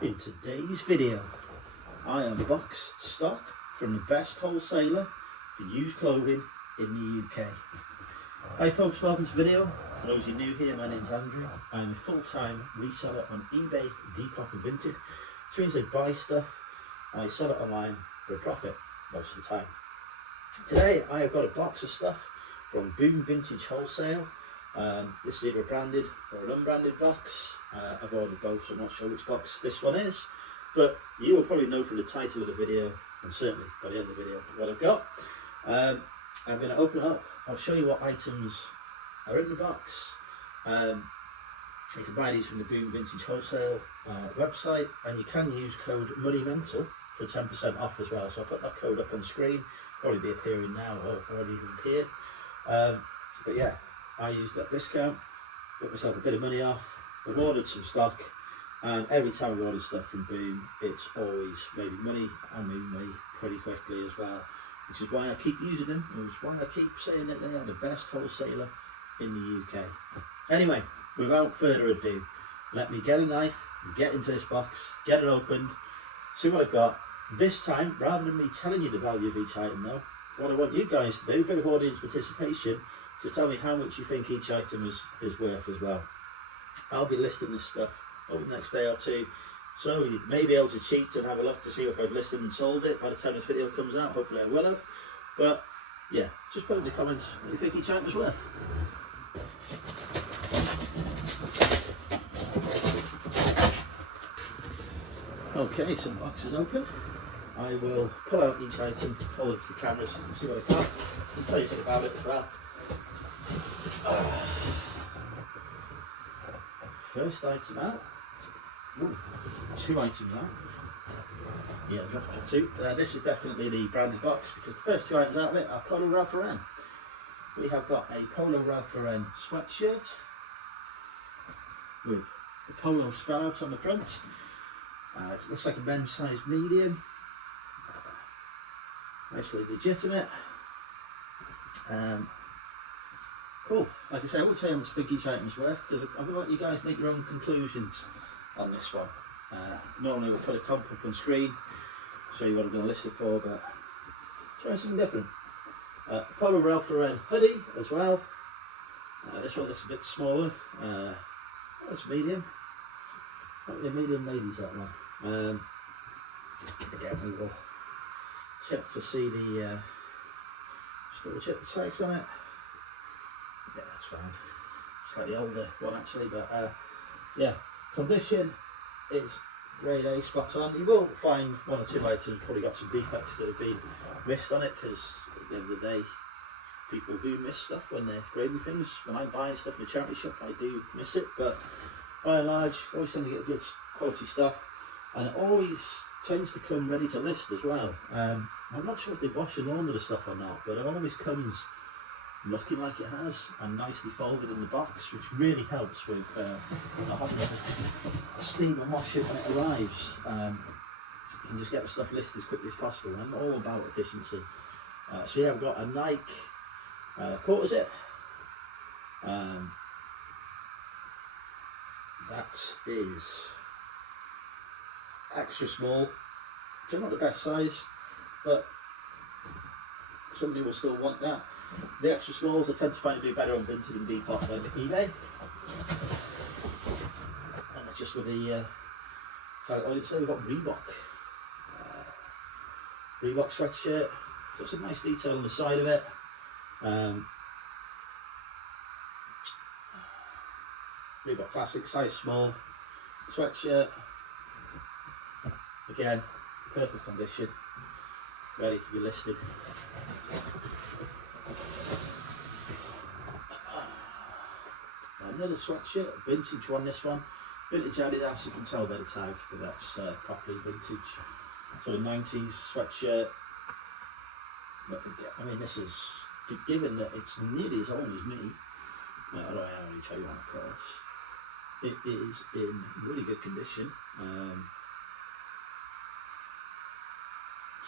In today's video, I unbox stock from the best wholesaler for used clothing in the UK. Hi folks, welcome to the video. For those of you new here, my name's Andrew. I'm a full-time reseller on eBay, Depop and Vinted, which means I buy stuff and I sell it online for a profit most of the time. Today I have got a box of stuff from Boom Vintage Wholesale. This is either a branded or an unbranded box. I've ordered both, so I'm not sure which box this one is, but you will probably know from the title of the video, and certainly by the end of the video, what I've got. I'm going to open it up. I'll show you what items are in the box. You can buy these from the Boom Vintage Wholesale website, and you can use code MONEYMENTAL for 10% off as well. So I'll put that code up on screen, probably be appearing now or already appeared. But yeah, I used that discount, got myself a bit of money off. I've ordered some stock, and every time I've ordered stuff from Boom, it's always made me money, and made me money pretty quickly as well, which is why I keep using them, and which is why I keep saying that they are the best wholesaler in the UK. Anyway, without further ado, let me get a knife, get into this box, get it opened, see what I've got. This time, rather than me telling you the value of each item though, what I want you guys to do, a bit of audience participation, to tell me how much you think each item is worth as well. I'll be listing this stuff over the next day or two, so you may be able to cheat and have a look to see if I've listed and sold it by the time this video comes out. Hopefully I will have, but yeah, just put in the comments what you think each item is worth. Okay, so the box is open. I will pull out each item, hold it up to the cameras and see what I got. I'll tell you something about it as well. First item out. Ooh, two items out. Yeah, drop two. This is definitely the branded box because the first two items out of it are Polo Ralph Lauren. We have got a Polo Ralph Lauren sweatshirt with the polo spell out on the front. It looks like a men's size medium. Nicely legitimate. Cool. Like I say, I won't tell you how much big each item's worth because I'm going to let you guys make your own conclusions on this one. Normally we'll put a comp up on screen, show you what I'm going to list it for, but try something different. Polo Ralph Lauren hoodie as well. This one looks a bit smaller. That's medium. Probably a medium ladies, that one. Again, we will check to see the just double check the tags on it. Yeah, that's fine. Slightly older one actually, but yeah, condition is grade A, spot on. You will find one or two items probably got some defects that have been missed on it, because at the end of the day, people do miss stuff when they're grading things. When I'm buying stuff in a charity shop, I do miss it, but by and large, I always tend to get good quality stuff, and it always tends to come ready to list as well. I'm not sure if they wash and launder the stuff or not, but it always comes looking like it has and nicely folded in the box, which really helps with not having to steam and wash it when it arrives. You can just get the stuff listed as quickly as possible, and I'm all about efficiency. So yeah, I've got a Nike quarter zip. That is extra small, so not the best size, but somebody will still want that. The extra smalls I tend to find to do better on Vinted and Depop than eBay. And that's just with the so we've got Reebok. Reebok sweatshirt. Got some nice detail on the side of it. Reebok classic, size small sweatshirt. Again, perfect condition, ready to be listed. Another sweatshirt, vintage one. This one, vintage Adidas. You can tell by the tag that that's properly vintage. Sort of 90s sweatshirt. But I mean, this is, given that it's nearly as old as me, although I am only 21 of course, it is in really good condition.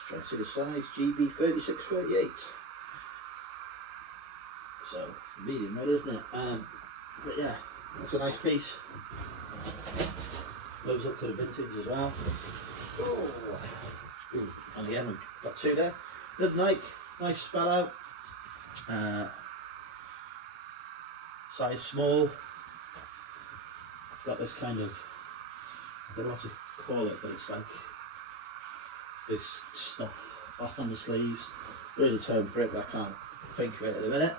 Try to see the size, GB 36-38. So it's medium, right, isn't it? But yeah, that's a nice piece. Lives up to the vintage as well. Oh. And again, we've got two there. Little Nike, nice spell out. Size small. It's got this kind of, I don't know what to call it, but it's like this stuff on the sleeves. There is a term for it, but I can't think of it at the minute.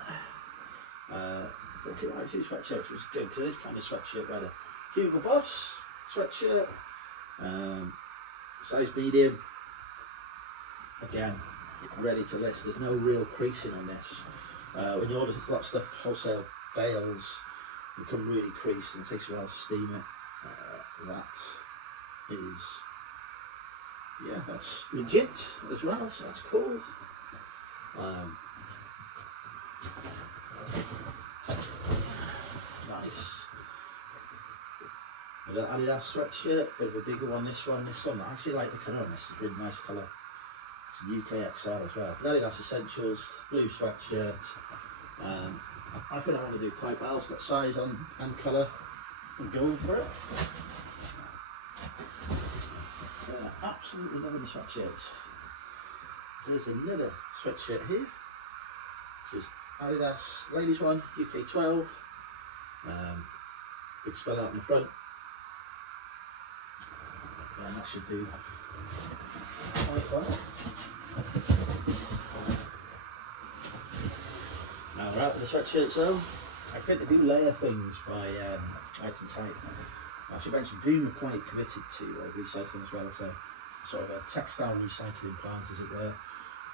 Look at my two sweatshirts, which is good because it is kind of sweatshirt weather. Hugo Boss sweatshirt, size medium. Again, ready to list. There's no real creasing on this. When you order a lot of stuff, wholesale bales, they become really creased and it takes a while to steam it. That is, yeah, that's legit as well, so that's cool. Nice. A little Adidas sweatshirt, bit of a bigger one. This one. I actually like the colour on this. It's a really nice colour. It's a UK XL as well. It's an Adidas Essentials blue sweatshirt. I think I want to do quite well. It's got size on and colour. I'm going for it. Absolutely loving the sweatshirts. There's another sweatshirt here, which is Adidas ladies one, UK 12. Big spell out in the front. And that should do quite well. Now we're out with the sweatshirts though. I think they do layer things by Item Type. I should mention Boom are quite committed to recycling as well. It's a sort of a textile recycling plant, as it were.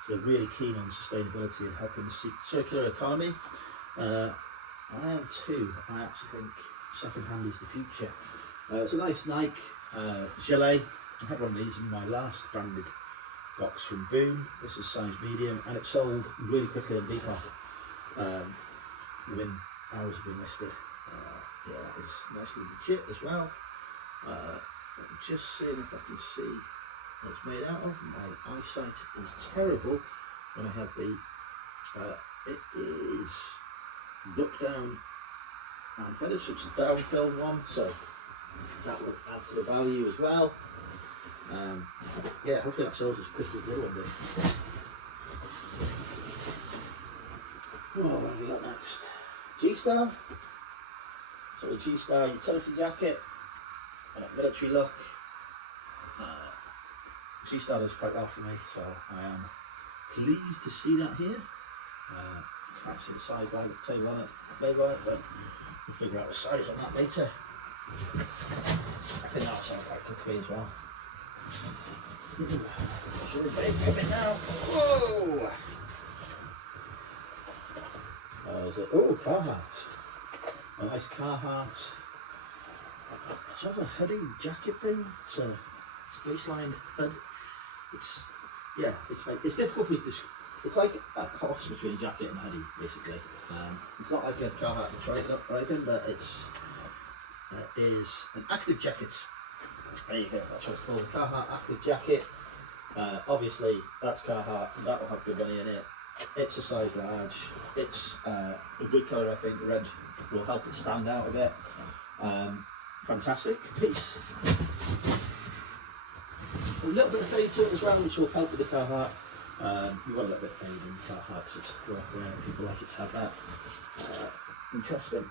So they're really keen on sustainability and helping the circular economy. I am too. I actually think second-hand is the future. It's a nice Nike gilet. I had one of these in my last branded box from Boom. This is size medium, and it sold really quickly on Depop. Within hours of being listed. Yeah, that is nicely legit as well. I'm just seeing if I can see what it's made out of. My eyesight is terrible when I have the, it is duck down and feathers, which is a down filled one, so that will add to the value as well. Yeah, hopefully that sells as quick as the other one did. Oh, what have we got next? G-Star. So a G-Star utility jacket and a military look. G-Star does quite well for me, so I am pleased to see that here. Can't see the size by the table on it, label on it, but we'll figure out the size on that later. I think that'll sound quite quickly as well. So we're big coming now. Whoa! Oh, Carhartt. A nice Carhartt. It's sort of a hoodie jacket thing. It's a fleece lined hood. It's, yeah, it's difficult for me to describe. It's like a cross between a jacket and a hoodie, basically. It's not like a Carhartt Detroit or anything, but it is an active jacket. There you go, that's what it's called, a Carhartt active jacket. Obviously, that's Carhartt, that will have good money in it. It's a size large. It's a good colour, I think. The red will help it stand out a bit. Fantastic piece. A little bit of fade to it as well, which will help with the Carhartt. You want a little bit of fade in the Carhartt because it's workwear. People like it to have that. Interesting.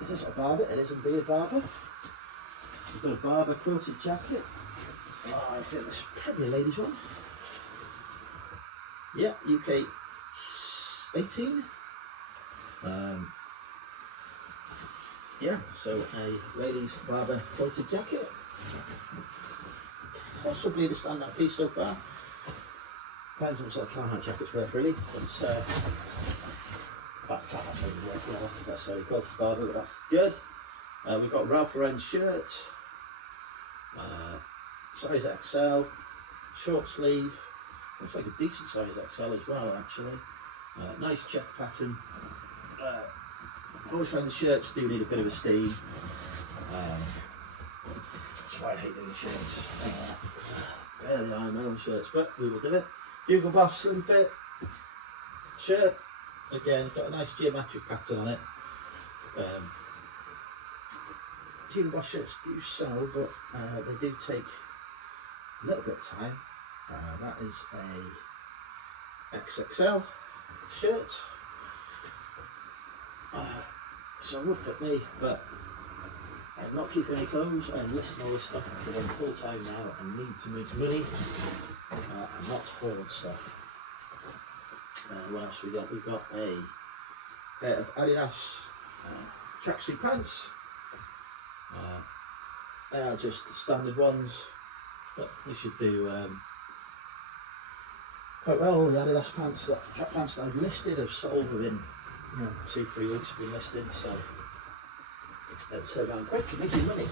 Is this a Barber? It is indeed a Barber. We've got a Barber quilted jacket. Oh, I think this is probably a ladies' one. Yeah, UK 18. Yeah, so a ladies' Barber quilted jacket. Possibly the standout piece so far. Depends on what sort of Carhartt jacket's worth, really. But Carhartt's only worth well because that's very quilted Barber, but that's good. We've got Ralph Lauren shirt, size XL, short sleeve. Looks like a decent size XL as well, actually. Nice check pattern. I always find the shirts do need a bit of a steam. That's why I hate doing the shirts. Barely iron my own shirts, but we will do it. Hugo Boss Slim Fit shirt. Again, it's got a nice geometric pattern on it. embossed shirts do sell, but they do take a little bit of time. That is a XXL shirt. So it would fit me, but I'm not keeping any clothes. I'm listing all this stuff because I'm full time now and need to make money and not hoard stuff. What else we got? We got a pair of Adidas tracksuit pants. They are just the standard ones, but you should do quite well. All the Adidas pants, track pants that I've listed have sold within 2-3 weeks of being listed, so it's around quick and making money.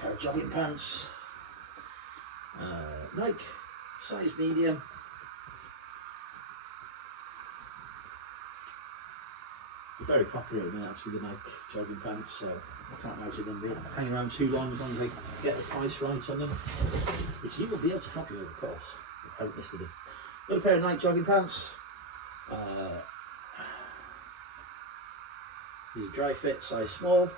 Pair of jogging pants, Nike, size medium. Very popular at the minute, actually, the Nike jogging pants, so I can't imagine them being hanging around too long as long as I get the price right on them, which you will be able to help you with, of course. I haven't listed them. Got a pair of Nike jogging pants. These are dry fit, size small.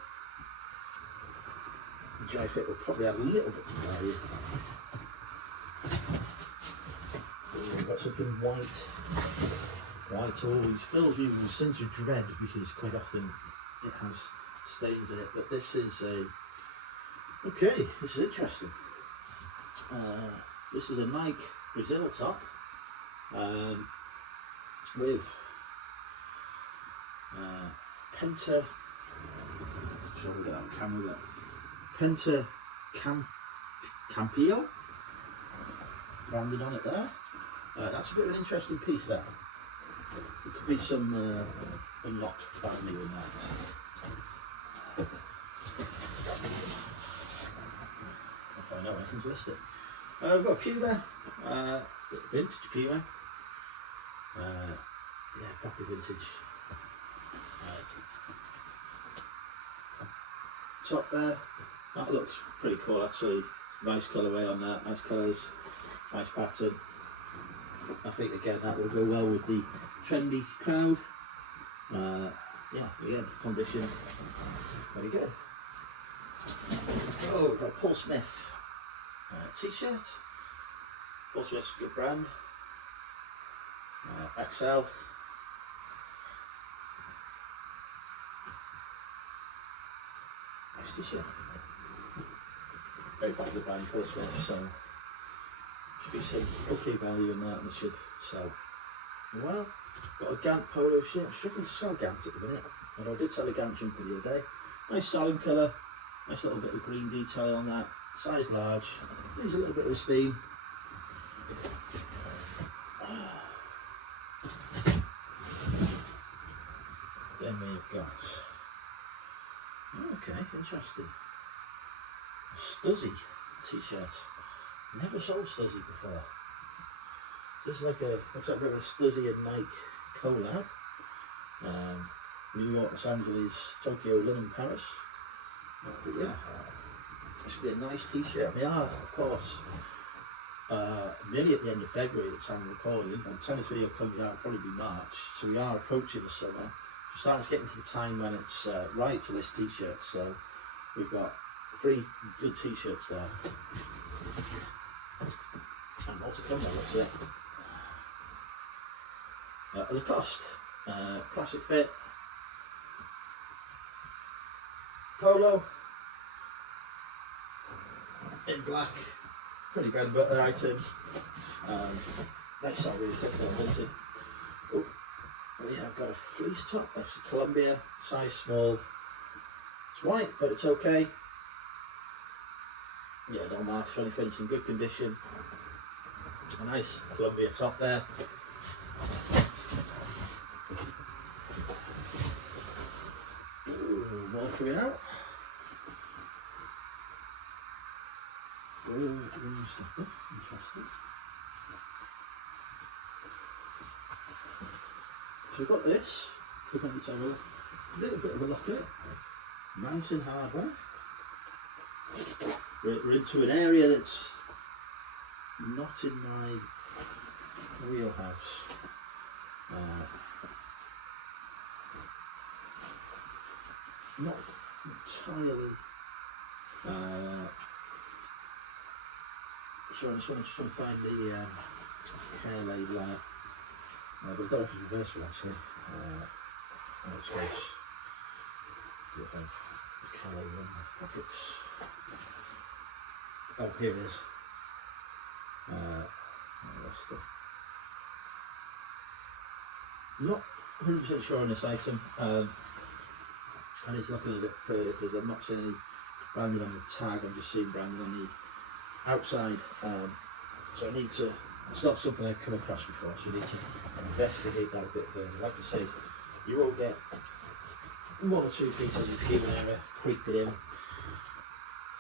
The dry fit will probably add a little bit of value. We've got something white. White always fills me with a sense of dread because quite often it has stains in it, but this is this is interesting. This is a Nike Brazil top with Penta, sure we get that on camera, but Penta Campio branded on it there. That's a bit of an interesting piece there. There could be some unlocked value in that. I'll find out when I can list it. We've got Puma, vintage Puma. Yeah, proper vintage. Top there, that looks pretty cool actually. It's a nice colourway on that, nice colours, nice pattern. I think again that will go well with the trendy crowd. Yeah, again, condition, very good. Oh, we've got a Paul Smith t-shirt. Paul Smith's a good brand. XL. Nice t-shirt. Very popular brand, Paul Smith, so should be some okay value in that and it should sell well. Got a Gant polo shirt. I'm struggling to sell Gant at the minute, although I did sell a Gant jumper the other day. Nice salmon colour, nice little bit of green detail on that, size large, needs a little bit of steam. Then we have got, okay, interesting, a Stuzzy t-shirt. Never sold Stuzzy before. This is like looks like a bit of a Stuzzy and Nike collab. New York, Los Angeles, Tokyo, London, Paris. But yeah, this should be a nice t-shirt. We are, of course, nearly at the end of February at the time of recording. By the time this video comes out, probably be March. So we are approaching the summer. We're starting to get into the time when it's right to list t-shirts. So we've got 3 good t-shirts there. And more to come now, that's it. Lacoste, classic fit, polo, in black, pretty bread and butter item. Nice salary, vintage. Oh, yeah, I've got a fleece top, that's a Columbia, size small. It's white, but it's okay. Yeah, no marks or anything, it's in good condition. A nice Columbia top there. Ooh, more coming out. Oh, stopper, interesting. So we've got this. Click on the table. A little bit of a look at it. Mountain hardware. We're into an area that's not in my wheelhouse. Not entirely So I just want to find the hair label on it. But I don't know if it's reversible actually. In which case, you'll have the hair label in my pockets. Oh, here it is. Not 100% sure on this item. I need to look a little bit further because I'm not seeing any branding on the tag, I'm just seeing branding on the outside. So I need to, it's not something I've come across before, so I need to investigate that a bit further. Like I say, you will get one or two pieces of human error creeping in.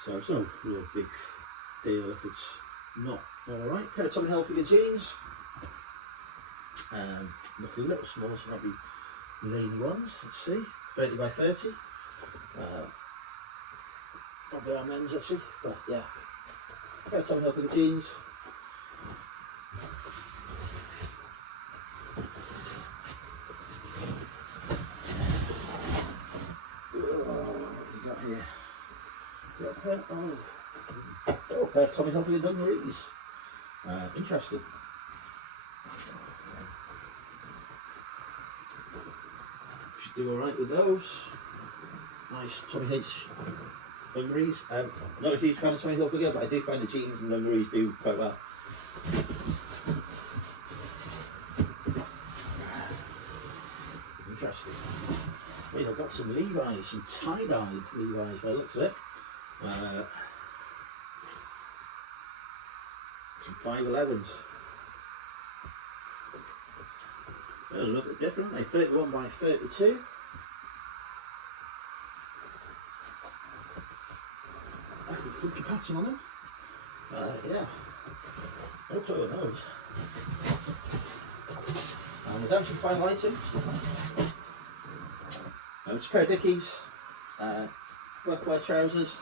So it's no real big deal if it's not alright. Pair of Tommy Hilfiger jeans. Look a little small, so might be lean ones. Let's see, 30 by 30. Probably our men's actually, but yeah. Pair of Tommy Hilfiger jeans. What have we got here? Got a pair of pair of Tommy Hilfiger dungarees. Interesting. Should do alright with those. Nice Tommy H dungarees. Not a huge fan of Tommy Hilfiger, but I do find the jeans and dungarees do quite well. Interesting. Wait, I've got some Levi's, some tie-dyed Levi's by the looks of it. Some 511s. A little bit different, aren't they? 31 by 32. I can funky pattern on them. Yeah. No clue on those. And we're down to the final item. It's a pair of Dickies. Workwear trousers.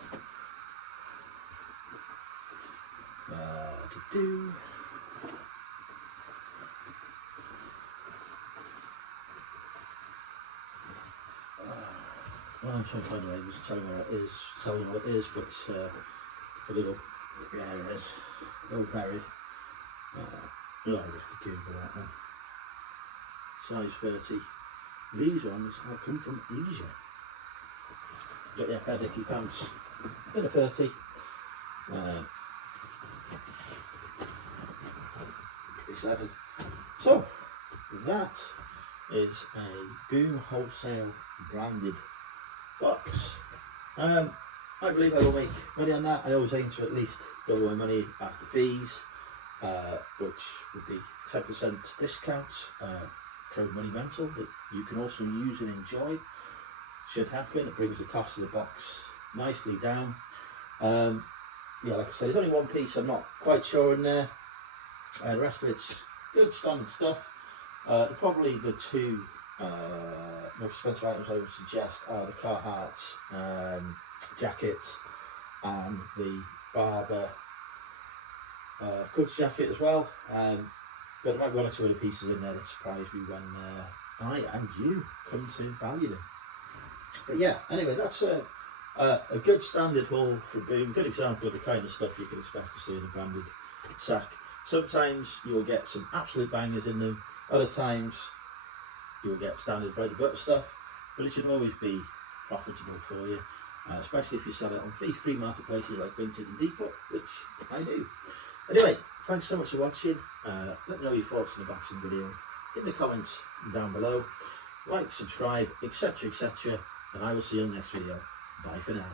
Well, I'm trying to find the labels to tell you what it is, but it's a little, yeah, it is, a little buried. You'll have to Google that one. Size 30. These ones have come from Asia. But yeah, pair of Dickie pants in a 30. Excited. So that is a Boom Wholesale branded box. I believe I will make money on that. I always aim to at least double my money after fees, which with the 10% discount code MONEYMENTAL that you can also use and enjoy should happen. It brings the cost of the box nicely down. Yeah, like I said, there's only one piece I'm not quite sure in there. The rest of it's good standard stuff. Probably the two most expensive items I would suggest are the Carhartt jacket and the Barber Cuts jacket as well. But there might be one or two other pieces in there that surprise me when I and you come to value them. But yeah, anyway, that's a good standard haul for Boom. Good example of the kind of stuff you can expect to see in a branded sack. Sometimes you'll get some absolute bangers in them, other times you'll get standard bread and butter stuff, but it should always be profitable for you, especially if you sell it on free marketplaces like Vinted and Depop, which I do. Anyway, thanks so much for watching. Let me know your thoughts on the boxing video in the comments down below. Like, subscribe, etc, etc, and I will see you in the next video. Bye for now.